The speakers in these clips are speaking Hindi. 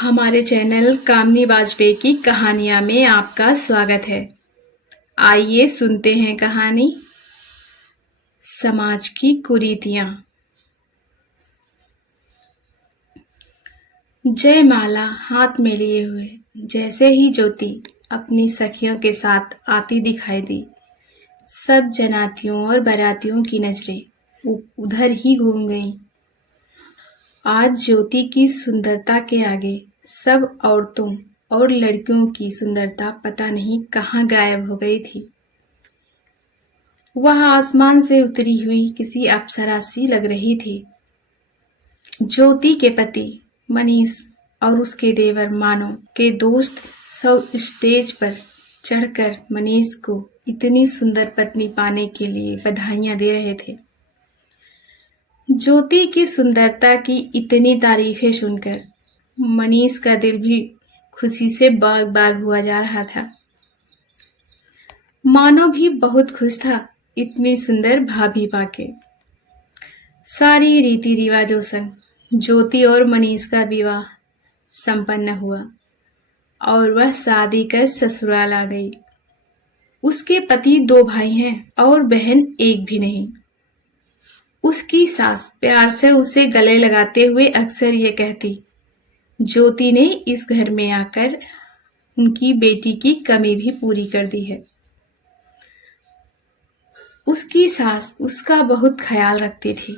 हमारे चैनल कामनी वाजपेयी की कहानियाँ में आपका स्वागत है। आइए सुनते हैं कहानी समाज की कुरीतियाँ। जयमाला हाथ में लिए हुए जैसे ही ज्योति अपनी सखियों के साथ आती दिखाई दी, सब जनातियों और बारातियों की नजरें उधर ही घूम गईं। आज ज्योति की सुंदरता के आगे सब औरतों और लड़कियों की सुंदरता पता नहीं कहाँ गायब हो गई थी। वह आसमान से उतरी हुई किसी अप्सरा सी लग रही थी। ज्योति के पति मनीष और उसके देवर मानो के दोस्त सब स्टेज पर चढ़कर मनीष को इतनी सुंदर पत्नी पाने के लिए बधाइयां दे रहे थे। ज्योति की सुंदरता की इतनी तारीफें सुनकर मनीष का दिल भी खुशी से बाग बाग हुआ जा रहा था। मानो भी बहुत खुश था इतनी सुंदर भाभी पाके। सारी रीति रिवाजों संग ज्योति और मनीष का विवाह संपन्न हुआ और वह शादी कर ससुराल आ गई। उसके पति 2 भाई हैं और बहन एक भी नहीं। उसकी सास प्यार से उसे गले लगाते हुए अक्सर ये कहती, ज्योति ने इस घर में आकर उनकी बेटी की कमी भी पूरी कर दी है। उसकी सास उसका बहुत ख्याल रखती थी।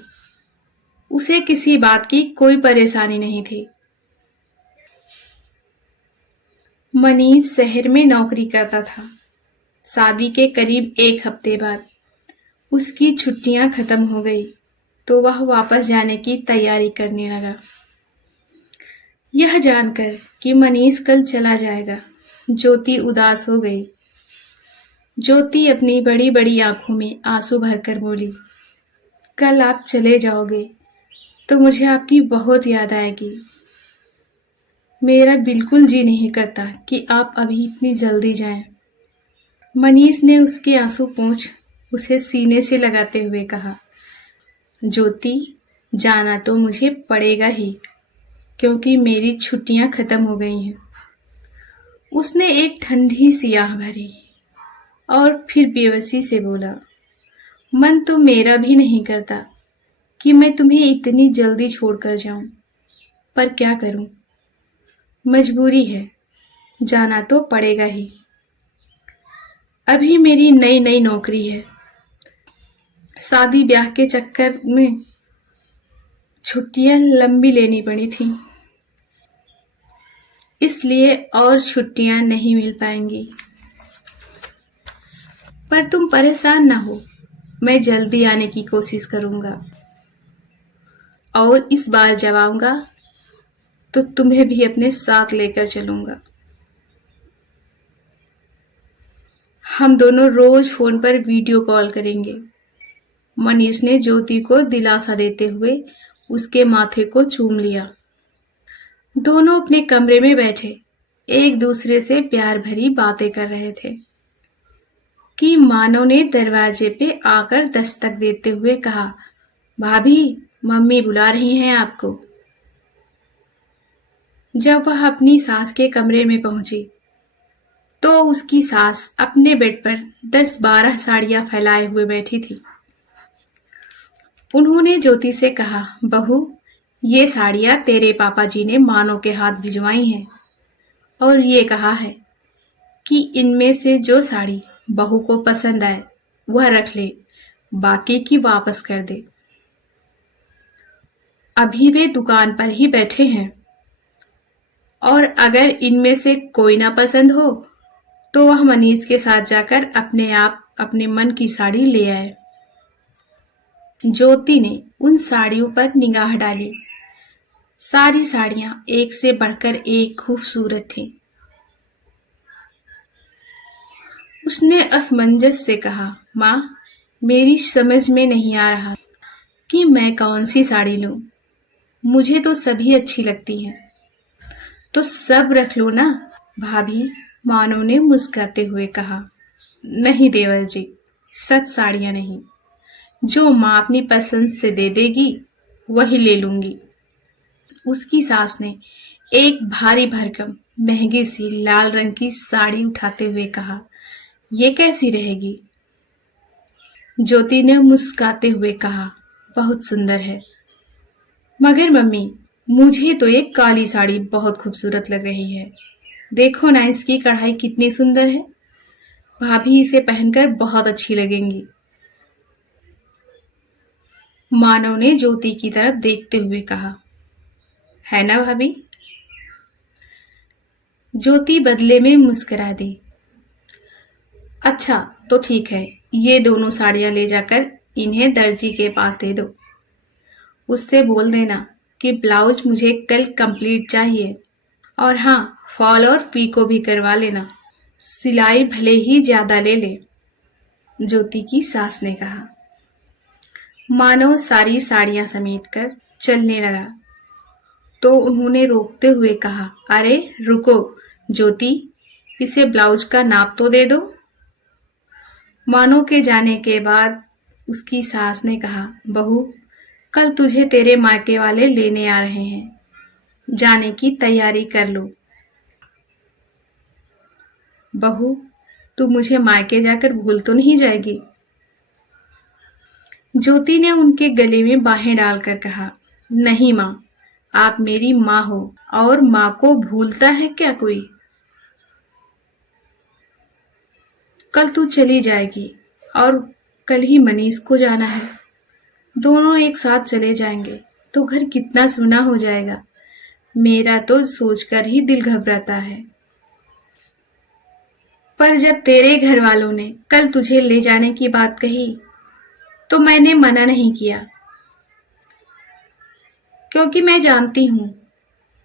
उसे किसी बात की कोई परेशानी नहीं थी। मनीष शहर में नौकरी करता था। शादी के करीब 1 हफ्ते बाद उसकी छुट्टियां खत्म हो गई तो वह वापस जाने की तैयारी करने लगा। यह जानकर कि मनीष कल चला जाएगा, ज्योति उदास हो गई। ज्योति अपनी बड़ी बड़ी आंखों में आंसू भरकर बोली, कल आप चले जाओगे तो मुझे आपकी बहुत याद आएगी। मेरा बिल्कुल जी नहीं करता कि आप अभी इतनी जल्दी जाएं। मनीष ने उसके आंसू पोंछ उसे सीने से लगाते हुए कहा, ज्योति जाना तो मुझे पड़ेगा ही क्योंकि मेरी छुट्टियां खत्म हो गई हैं। उसने एक ठंडी सी आह भरी और फिर बेबसी से बोला, मन तो मेरा भी नहीं करता कि मैं तुम्हें इतनी जल्दी छोड़कर जाऊं, पर क्या करूं, मजबूरी है, जाना तो पड़ेगा ही। अभी मेरी नई नई नौकरी है। शादी ब्याह के चक्कर में छुट्टियां लंबी लेनी पड़ी थी, इसलिए और छुट्टियां नहीं मिल पाएंगी। पर तुम परेशान ना हो, मैं जल्दी आने की कोशिश करूंगा और इस बार जब आऊंगा तो तुम्हें भी अपने साथ लेकर चलूंगा। हम दोनों रोज फोन पर वीडियो कॉल करेंगे। मनीष ने ज्योति को दिलासा देते हुए उसके माथे को चूम लिया। दोनों अपने कमरे में बैठे एक दूसरे से प्यार भरी बातें कर रहे थे कि मानव ने दरवाजे पे आकर दस्तक देते हुए कहा, भाभी मम्मी बुला रही हैं आपको। जब वह अपनी सास के कमरे में पहुंची तो उसकी सास अपने बेड पर 10-12 साड़ियां फैलाए हुए बैठी थी। उन्होंने ज्योति से कहा, बहू ये साड़ियां तेरे पापा जी ने मानो के हाथ भिजवाई हैं और ये कहा है कि इनमें से जो साड़ी बहू को पसंद आए वह रख ले, बाकी की वापस कर दे। अभी वे दुकान पर ही बैठे हैं और अगर इनमें से कोई ना पसंद हो तो वह मनीष के साथ जाकर अपने आप अपने मन की साड़ी ले आए। ज्योति ने उन साड़ियों पर निगाह डाली। सारी साड़ियां एक से बढ़कर एक खूबसूरत थीं। उसने असमंजस से कहा, माँ मेरी समझ में नहीं आ रहा कि मैं कौन सी साड़ी लूं। मुझे तो सभी अच्छी लगती हैं। तो सब रख लो ना भाभी, मानो ने मुस्कुराते हुए कहा। नहीं देवर जी, सब साड़ियां नहीं, जो माँ अपनी पसंद से दे देगी वही ले लूंगी। उसकी सास ने एक भारी भरकम महंगी सी लाल रंग की साड़ी उठाते हुए कहा, ये कैसी रहेगी? ज्योति ने मुस्कुराते हुए कहा, बहुत सुंदर है। मगर मम्मी, मुझे तो ये काली साड़ी बहुत खूबसूरत लग रही है। देखो ना, इसकी कढ़ाई कितनी सुंदर है। भाभी इसे पहनकर बहुत अच्छी लगेंगी। मानव ने ज्योति की तरफ देखते हुए कहा, है ना भाभी? ज्योति बदले में मुस्कुरा दी। अच्छा, तो ठीक है, ये दोनों साड़ियां ले जाकर इन्हें दर्जी के पास दे दो। उससे बोल देना कि ब्लाउज मुझे कल कंप्लीट चाहिए। और हाँ, फॉल और पीको भी करवा लेना। सिलाई भले ही ज्यादा ले ले। ज्योति की सास ने कहा। मानव सारी साड़ियां समेटकर चलने लगा तो उन्होंने रोकते हुए कहा, अरे रुको ज्योति, इसे ब्लाउज का नाप तो दे दो। मानव के जाने के बाद उसकी सास ने कहा, बहू, कल तुझे तेरे मायके वाले लेने आ रहे हैं, जाने की तैयारी कर लो। बहू, तू मुझे मायके जाकर भूल तो नहीं जाएगी? ज्योति ने उनके गले में बाहें डालकर कहा, नहीं माँ, आप मेरी माँ हो और माँ को भूलता है क्या कोई? कल तू चली जाएगी और कल ही मनीष को जाना है। दोनों एक साथ चले जाएंगे तो घर कितना सूना हो जाएगा। मेरा तो सोचकर ही दिल घबराता है। पर जब तेरे घर वालों ने कल तुझे ले जाने की बात कही तो मैंने मना नहीं किया, क्योंकि मैं जानती हूं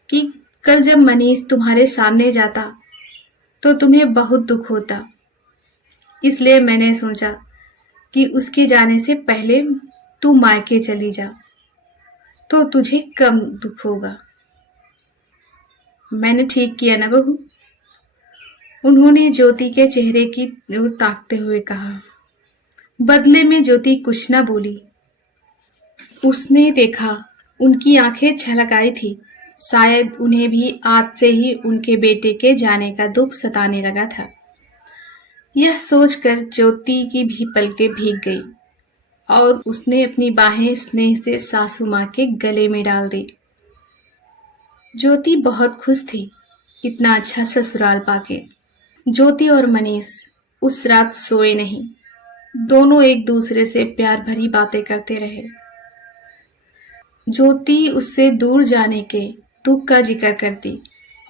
कि कल जब मनीष तुम्हारे सामने जाता तो तुम्हें बहुत दुख होता। इसलिए मैंने सोचा कि उसके जाने से पहले तू मायके चली जा तो तुझे कम दुख होगा। मैंने ठीक किया ना बहू? उन्होंने ज्योति के चेहरे की ओर ताकते हुए कहा। बदले में ज्योति कुछ न बोली। उसने देखा उनकी आंखें छलक आई थी। शायद उन्हें भी आज से ही उनके बेटे के जाने का दुख सताने लगा था। यह सोचकर ज्योति की भी पलकें भीग गई और उसने अपनी बाहें स्नेह से सासू माँ के गले में डाल दी। ज्योति बहुत खुश थी इतना अच्छा ससुराल पाके। ज्योति और मनीष उस रात सोए नहीं। दोनों एक दूसरे से प्यार भरी बातें करते रहे। ज्योति उससे दूर जाने के दुख का जिक्र करती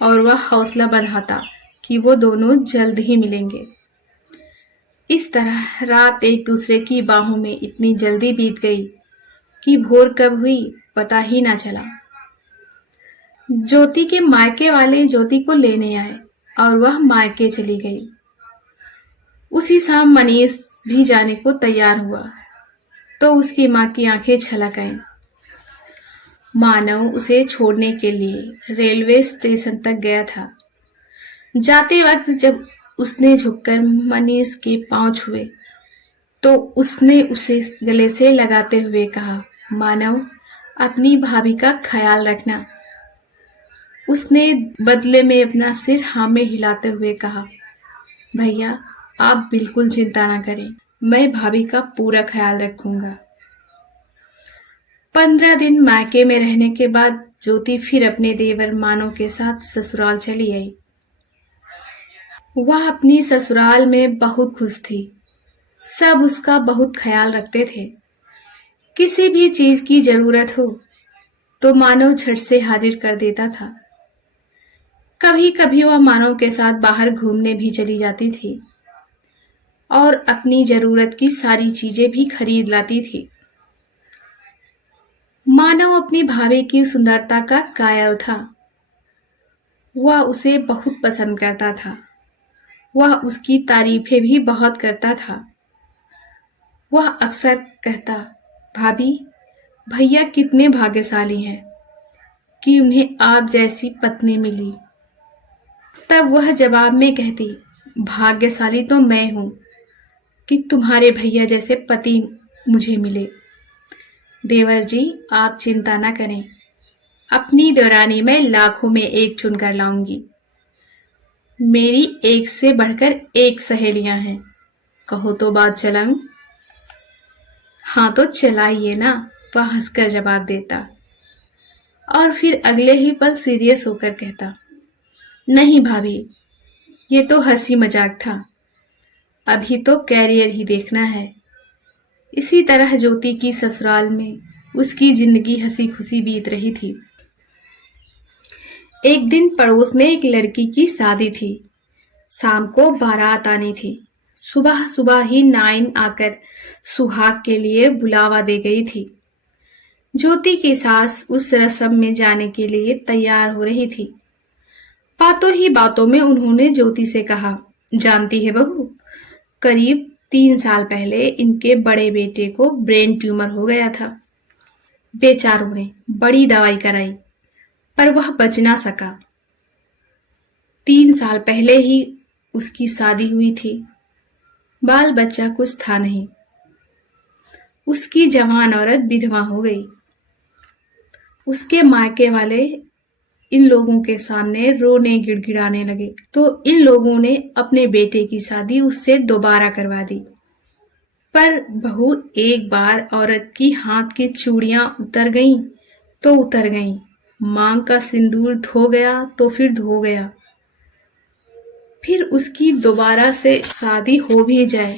और वह हौसला बढ़ाता कि वो दोनों जल्द ही मिलेंगे। इस तरह रात एक दूसरे की बाहों में इतनी जल्दी बीत गई कि भोर कब हुई पता ही ना चला। ज्योति के मायके वाले ज्योति को लेने आए और वह मायके चली गई। उसी शाम मनीष भी जाने को तैयार हुआ तो उसकी माँ की आंखें छलक आईं। मानव उसे छोड़ने के लिए रेलवे स्टेशन तक गया था। जाते वक्त जब उसने झुककर मनीष के पांव छुए तो उसने उसे गले से लगाते हुए कहा, मानव, अपनी भाभी का ख्याल रखना। उसने बदले में अपना सिर हाँ में हिलाते हुए कहा, भैया आप बिल्कुल चिंता ना करें, मैं भाभी का पूरा ख्याल रखूंगा। 15 दिन मायके में रहने के बाद ज्योति फिर अपने देवर मानव के साथ ससुराल चली आई। वह अपनी ससुराल में बहुत खुश थी। सब उसका बहुत ख्याल रखते थे। किसी भी चीज की जरूरत हो तो मानव झट से हाजिर कर देता था। कभी कभी वह मानव के साथ बाहर घूमने भी चली जाती थी और अपनी जरूरत की सारी चीजें भी खरीद लाती थी। मानव अपनी भाभी की सुंदरता का कायल था। वह उसे बहुत पसंद करता था। वह उसकी तारीफें भी बहुत करता था। वह अक्सर कहता, भाभी, भैया कितने भाग्यशाली हैं कि उन्हें आप जैसी पत्नी मिली। तब वह जवाब में कहती, भाग्यशाली तो मैं हूं कि तुम्हारे भैया जैसे पति मुझे मिले। देवर जी, आप चिंता न करें, अपनी देवरानी मैं लाखों में एक चुनकर लाऊंगी। मेरी एक से बढ़कर एक सहेलियां हैं। कहो तो बात चलाऊं? हाँ तो चलाइए ना, वह हंसकर जवाब देता और फिर अगले ही पल सीरियस होकर कहता, नहीं भाभी, ये तो हंसी मजाक था। अभी तो कैरियर ही देखना है। इसी तरह ज्योति की ससुराल में उसकी जिंदगी हंसी खुशी बीत रही थी। एक दिन पड़ोस में एक लड़की की शादी थी। शाम को बारात आनी थी। सुबह सुबह ही नाइन आकर सुहाग के लिए बुलावा दे गई थी। ज्योति की सास उस रस्म में जाने के लिए तैयार हो रही थी। बातों ही बातों में उन्होंने ज्योति से कहा, जानती है बहू, करीब 3 साल पहले इनके बड़े बेटे को ब्रेन ट्यूमर हो गया था। बेचारों ने बड़ी दवाई कराई पर वह बच ना सका। 3 साल पहले ही उसकी शादी हुई थी। बाल बच्चा कुछ था नहीं। उसकी जवान औरत विधवा हो गई। उसके मायके वाले इन लोगों के सामने रोने गिड़गिड़ाने लगे तो इन लोगों ने अपने बेटे की शादी उससे दोबारा करवा दी। पर बहू, एक बार औरत की हाथ की चूड़ियां उतर गईं तो उतर गईं। मांग का सिंदूर धो गया तो फिर धो गया। फिर उसकी दोबारा से शादी हो भी जाए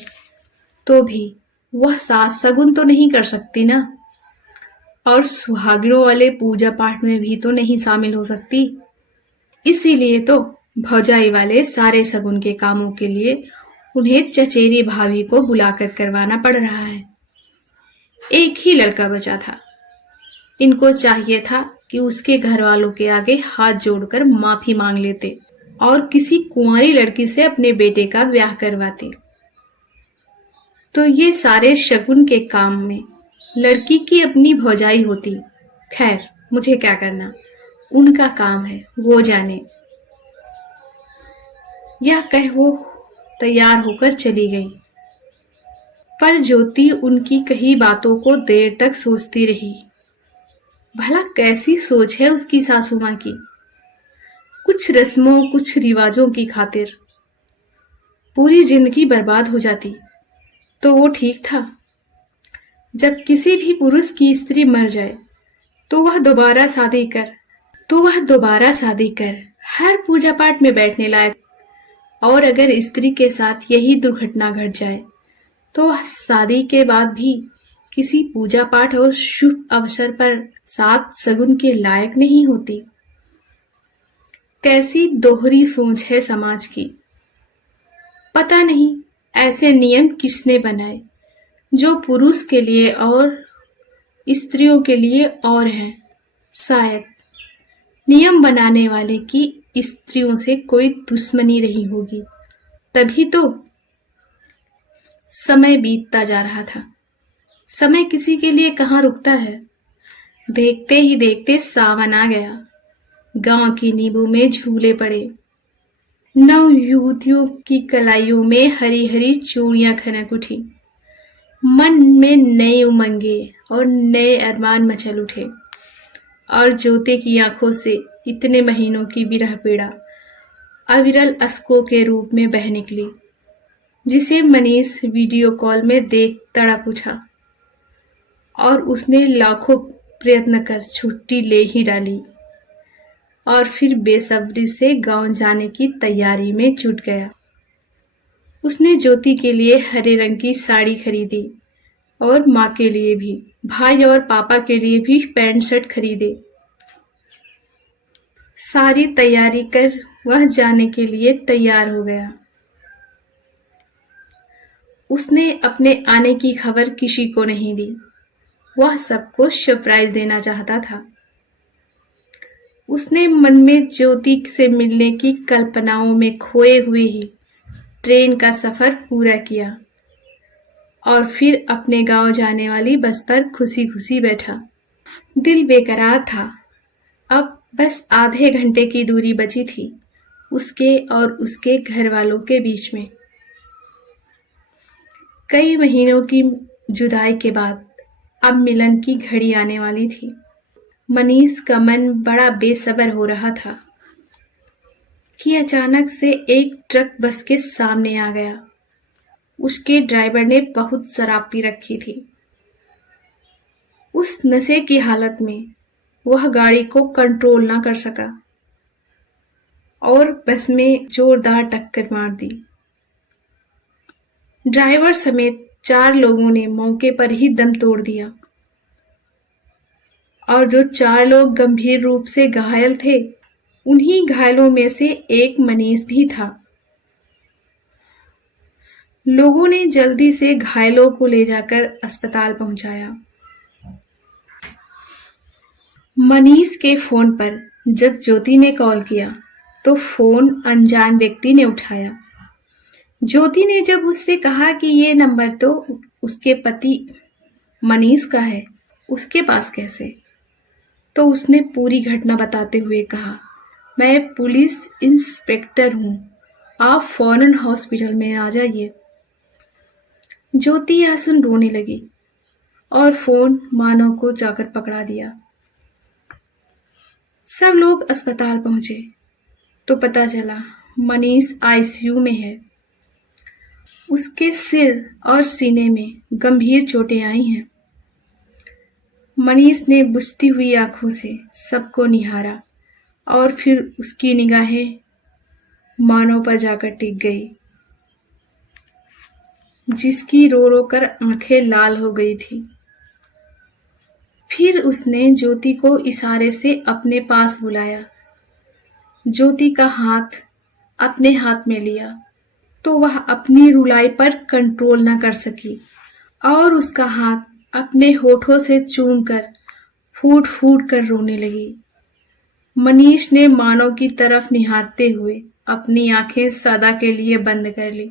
तो भी वह सास सगुन तो नहीं कर सकती ना, और सुहागिनों वाले पूजा पाठ में भी तो नहीं शामिल हो सकती। इसीलिए तो भौजाई वाले सारे सगुन के कामों के लिए उन्हें चचेरी भाभी को बुलाकर करवाना पड़ रहा है। एक ही लड़का बचा था। इनको चाहिए था कि उसके घर वालों के आगे हाथ जोड़कर माफी मांग लेते और किसी कुंवारी लड़की से अपने बेटे का ब्याह करवाते। तो ये सारे शगुन के काम में लड़की की अपनी भौजाई होती। खैर, मुझे क्या करना, उनका काम है, वो जाने। यह कह वो तैयार होकर चली गई। पर ज्योति उनकी कही बातों को देर तक सोचती रही। भला कैसी सोच है उसकी सासू माँ की। कुछ रस्मों कुछ रिवाजों की खातिर पूरी जिंदगी बर्बाद हो जाती तो वो ठीक था। जब किसी भी पुरुष की स्त्री मर जाए तो वह दोबारा शादी कर हर पूजा पाठ में बैठने लायक। और अगर स्त्री के साथ यही दुर्घटना घट जाए तो वह शादी के बाद भी किसी पूजा पाठ और शुभ अवसर पर सात सगुन के लायक नहीं होती। कैसी दोहरी सोच है समाज की। पता नहीं ऐसे नियम किसने बनाए जो पुरुष के लिए और स्त्रियों के लिए और हैं। शायद नियम बनाने वाले की स्त्रियों से कोई दुश्मनी रही होगी, तभी तो। समय बीतता जा रहा था। समय किसी के लिए कहाँ रुकता है। देखते ही देखते सावन आ गया। गांव की नींबू में झूले पड़े। नव युवतियों की कलाइयों में हरी हरी चूड़ियां खनक उठी। मन में नए उमंगे और नए अरमान मचल उठे। और ज्योति की आंखों से इतने महीनों की विरह पीड़ा अविरल अश्कों के रूप में बह निकली, जिसे मनीष वीडियो कॉल में देख तड़प उठा। और उसने लाखों प्रयत्न कर छुट्टी ले ही डाली और फिर बेसब्री से गांव जाने की तैयारी में जुट गया। उसने ज्योति के लिए हरे रंग की साड़ी खरीदी और माँ के लिए भी, भाई और पापा के लिए भी पैंट शर्ट खरीदे। सारी तैयारी कर वह जाने के लिए तैयार हो गया। उसने अपने आने की खबर किसी को नहीं दी। वह सबको सरप्राइज देना चाहता था। उसने मन में ज्योति से मिलने की कल्पनाओं में खोए हुए ही ट्रेन का सफर पूरा किया और फिर अपने गांव जाने वाली बस पर खुशी खुशी बैठा। दिल बेकरार था। अब बस आधे घंटे की दूरी बची थी उसके और उसके घर वालों के बीच में। कई महीनों की जुदाई के बाद अब मिलन की घड़ी आने वाली थी। मनीष का मन बड़ा बेसब्र हो रहा था कि अचानक से एक ट्रक बस के सामने आ गया। उसके ड्राइवर ने बहुत शराब पी रखी थी। उस नशे की हालत में वह गाड़ी को कंट्रोल ना कर सका और बस में जोरदार टक्कर मार दी। ड्राइवर समेत 4 लोगों ने मौके पर ही दम तोड़ दिया और जो 4 लोग गंभीर रूप से घायल थे, उन्हीं घायलों में से एक मनीष भी था। लोगों ने जल्दी से घायलों को ले जाकर अस्पताल पहुंचाया। मनीष के फोन पर जब ज्योति ने कॉल किया तो फोन अनजान व्यक्ति ने उठाया। ज्योति ने जब उससे कहा कि ये नंबर तो उसके पति मनीष का है, उसके पास कैसे, तो उसने पूरी घटना बताते हुए कहा, मैं पुलिस इंस्पेक्टर हूं, आप फौरन हॉस्पिटल में आ जाइए। ज्योति यह सुन रोने लगी और फोन मानव को जाकर पकड़ा दिया। सब लोग अस्पताल पहुंचे तो पता चला मनीष आईसीयू में है। उसके सिर और सीने में गंभीर चोटें आई हैं। मनीष ने बुझती हुई आंखों से सबको निहारा और फिर उसकी निगाहें मानव पर जाकर टिक गई, जिसकी रो रो कर आंखें लाल हो गई थी। फिर उसने ज्योति को इशारे से अपने पास बुलाया। ज्योति का हाथ अपने हाथ में लिया तो वह अपनी रुलाई पर कंट्रोल न कर सकी और उसका हाथ अपने होठों से चूमकर फूट फूट कर रोने लगी। मनीष ने मानव की तरफ निहारते हुए अपनी आंखें सदा के लिए बंद कर ली।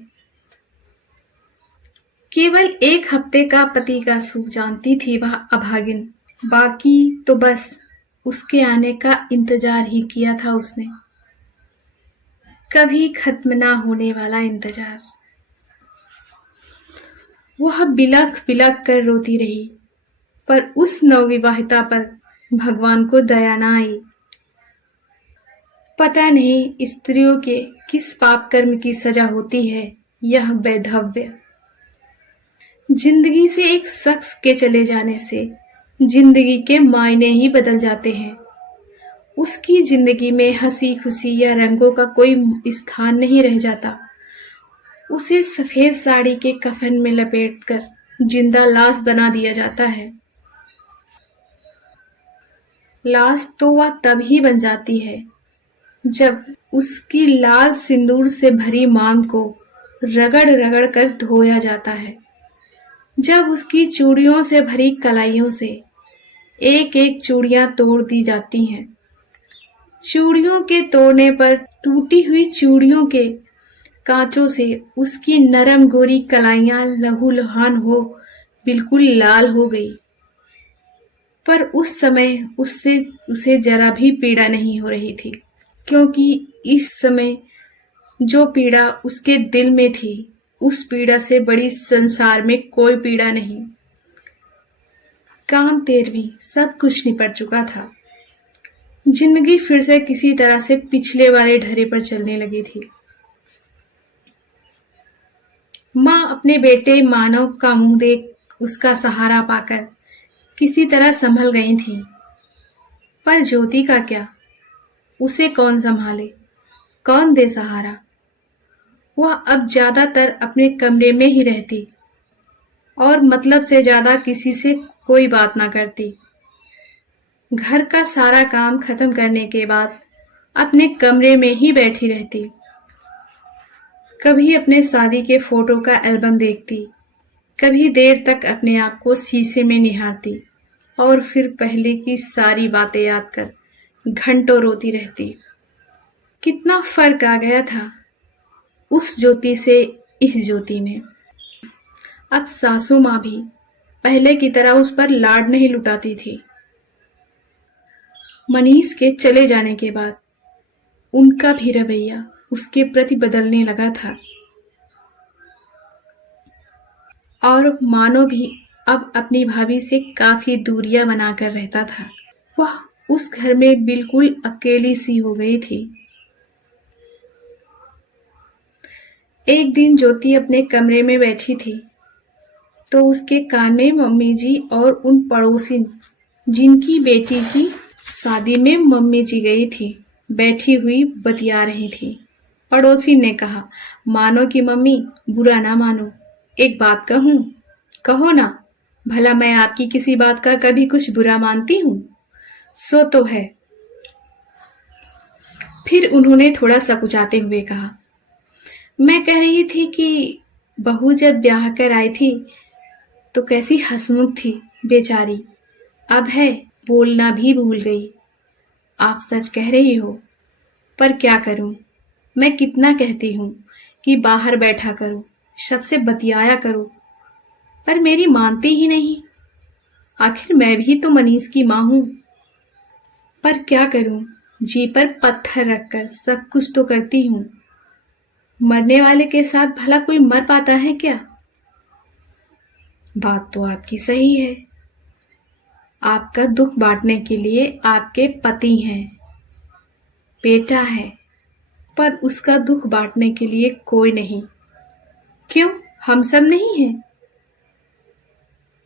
केवल 1 हफ्ते का पति का सुख जानती थी वह अभागिन, बाकी तो बस उसके आने का इंतजार ही किया था उसने, कभी खत्म ना होने वाला इंतजार। वह बिलख बिलख कर रोती रही, पर उस नवविवाहिता पर भगवान को दया ना आई। पता नहीं स्त्रियों के किस पाप कर्म की सजा होती है यह वैधव्य। जिंदगी से एक शख्स के चले जाने से जिंदगी के मायने ही बदल जाते हैं। उसकी जिंदगी में हंसी खुशी या रंगों का कोई स्थान नहीं रह जाता। उसे सफेद साड़ी के कफन में लपेटकर जिंदा लाश बना दिया जाता है। लाश तो वह तभी बन जाती है जब उसकी लाल सिंदूर से भरी मांग को रगड़ रगड़ कर धोया जाता है, जब उसकी चूड़ियों से भरी कलाइयों से एक एक चूड़ियां तोड़ दी जाती हैं। चूड़ियों के तोड़ने पर टूटी हुई चूड़ियों के कांचों से उसकी नरम गोरी कलाइयां लहूलुहान हो बिल्कुल लाल हो गई। पर उस समय उसे जरा भी पीड़ा नहीं हो रही थी, क्योंकि इस समय जो पीड़ा उसके दिल में थी, उस पीड़ा से बड़ी संसार में कोई पीड़ा नहीं। काम 13वीं सब कुछ निपट चुका था। जिंदगी फिर से किसी तरह से पिछले वाले ढर्रे पर चलने लगी थी। माँ अपने बेटे मानव का मुंह देख उसका सहारा पाकर किसी तरह संभल गई थी, पर ज्योति का क्या? उसे कौन संभाले, कौन दे सहारा? वह अब ज्यादातर अपने कमरे में ही रहती और मतलब से ज्यादा किसी से कोई बात ना करती। घर का सारा काम खत्म करने के बाद अपने कमरे में ही बैठी रहती। कभी अपने शादी के फोटो का एल्बम देखती, कभी देर तक अपने आप को शीशे में निहारती और फिर पहले की सारी बातें याद कर घंटों रोती रहती। कितना फर्क आ गया था उस ज्योति से इस ज्योति में। अब सासू माँ भी पहले की तरह उस पर लाड नहीं लुटाती थी। मनीष के चले जाने के बाद उनका भी रवैया उसके प्रति बदलने लगा था और मानो भी अब अपनी भाभी से काफी दूरियां बनाकर रहता था। वह उस घर में बिल्कुल अकेली सी हो गई थी। एक दिन ज्योति अपने कमरे में बैठी थी तो उसके कान में मम्मी जी और उन पड़ोसिन जिनकी बेटी की शादी में मम्मी जी गई थी बैठी हुई बतिया रही थी। पड़ोसी ने कहा, मानो कि मम्मी, बुरा ना मानो, एक बात कहूं? कहो ना। भला मैं आपकी किसी बात का कभी कुछ बुरा मानती हूँ? सो तो है। फिर उन्होंने थोड़ा सकुचाते हुए कहा, मैं कह रही थी कि बहू जब ब्याह कर आई थी तो कैसी हंसमुख थी बेचारी। अब है, बोलना भी भूल गई। आप सच कह रही हो, पर क्या करूं? मैं कितना कहती हूं कि बाहर बैठा करो, सबसे बतियाया करो, पर मेरी मानती ही नहीं। आखिर मैं भी तो मनीष की माँ हूं। पर क्या करूं, जी पर पत्थर रखकर सब कुछ तो करती हूं। मरने वाले के साथ भला कोई मर पाता है क्या? बात तो आपकी सही है। आपका दुख बांटने के लिए आपके पति हैं, बेटा है, पर उसका दुख बांटने के लिए कोई नहीं। क्यों, हम सब नहीं हैं?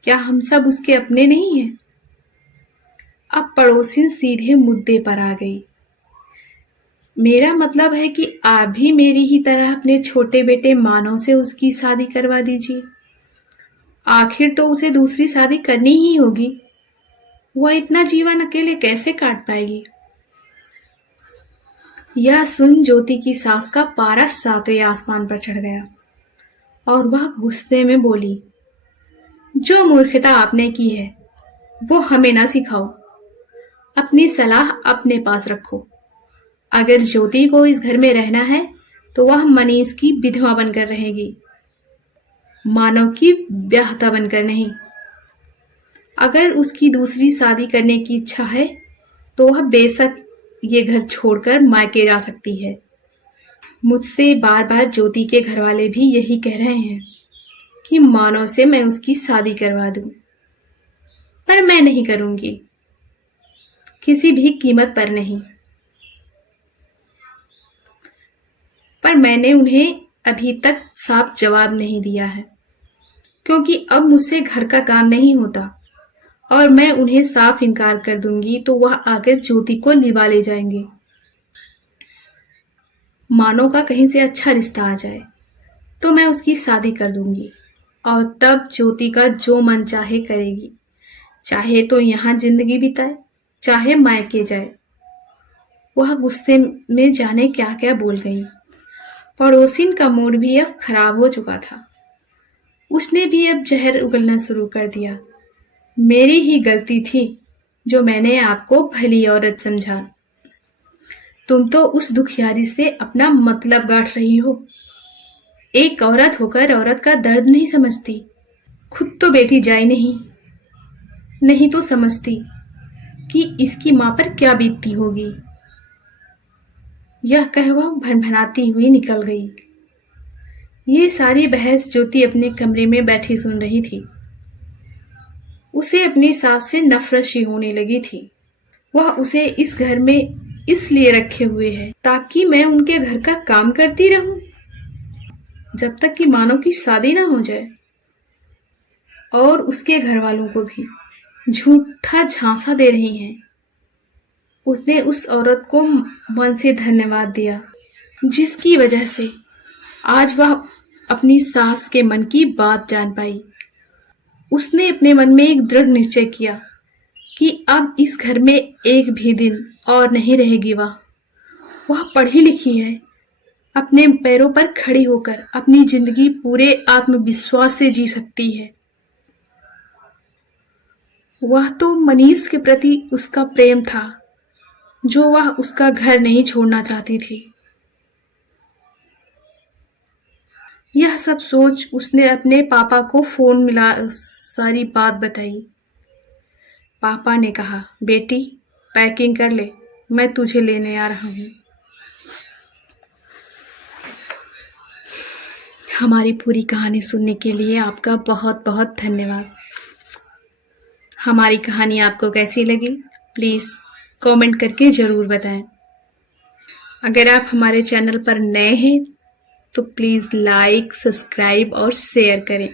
क्या हम सब उसके अपने नहीं हैं? अब पड़ोसिन सीधे मुद्दे पर आ गई। मेरा मतलब है कि आप भी मेरी ही तरह अपने छोटे बेटे मानव से उसकी शादी करवा दीजिए। आखिर तो उसे दूसरी शादी करनी ही होगी। वह इतना जीवन अकेले कैसे काट पाएगी? यह सुन ज्योति की सास का पारा सातवें आसमान पर चढ़ गया और वह गुस्से में बोली, जो मूर्खता आपने की है वो हमें ना सिखाओ। अपनी सलाह अपने पास रखो। अगर ज्योति को इस घर में रहना है तो वह मनीष की विधवा बनकर रहेगी, मानव की ब्याहता बनकर नहीं। अगर उसकी दूसरी शादी करने की इच्छा है तो वह बेशक ये घर छोड़कर मायके जा सकती है। मुझसे बार बार ज्योति के घरवाले भी यही कह रहे हैं कि मानव से मैं उसकी शादी करवा दूं, पर मैं नहीं करूंगी, किसी भी कीमत पर नहीं। पर मैंने उन्हें अभी तक साफ जवाब नहीं दिया है, क्योंकि अब मुझसे घर का काम नहीं होता और मैं उन्हें साफ इनकार कर दूंगी तो वह आकर ज्योति को लिवा ले जाएंगे। मानो का कहीं से अच्छा रिश्ता आ जाए तो मैं उसकी शादी कर दूंगी और तब ज्योति का जो मन चाहे करेगी, चाहे तो यहाँ जिंदगी बिताए, चाहे मायके जाए। वह गुस्से में जाने क्या क्या बोल गई। पड़ोसिन का मूड भी अब खराब हो चुका था। उसने भी अब जहर उगलना शुरू कर दिया। मेरी ही गलती थी जो मैंने आपको भली औरत समझा। तुम तो उस दुखियारी से अपना मतलब गांठ रही हो। एक औरत होकर औरत का दर्द नहीं समझती। खुद तो बेटी जाई नहीं, नहीं तो समझती कि इसकी मां पर क्या बीतती होगी। यह कह वह भनभनाती हुई निकल गई। ये सारी बहस ज्योति अपने कमरे में बैठी सुन रही थी। उसे अपनी सास से नफरत सी होने लगी थी। वह उसे इस घर में इसलिए रखे हुए है ताकि मैं उनके घर का काम करती रहूं जब तक कि मानव की शादी ना हो जाए। और उसके घर वालों को भी झूठा झांसा दे रही हैं। उसने उस औरत को मन से धन्यवाद दिया जिसकी वजह से आज वह अपनी सास के मन की बात जान पाई। उसने अपने मन में एक दृढ़ निश्चय किया कि अब इस घर में एक भी दिन और नहीं रहेगी। वह पढ़ी लिखी है, अपने पैरों पर खड़ी होकर अपनी जिंदगी पूरे आत्मविश्वास से जी सकती है। वह तो मनीष के प्रति उसका प्रेम था जो वह उसका घर नहीं छोड़ना चाहती थी। यह सब सोच उसने अपने पापा को फोन मिला सारी बात बताई। पापा ने कहा, बेटी पैकिंग कर ले, मैं तुझे लेने आ रहा हूँ। हमारी पूरी कहानी सुनने के लिए आपका बहुत बहुत धन्यवाद। हमारी कहानी आपको कैसी लगी प्लीज़ कमेंट करके ज़रूर बताएं। अगर आप हमारे चैनल पर नए हैं तो प्लीज़ लाइक, सब्सक्राइब और शेयर करें।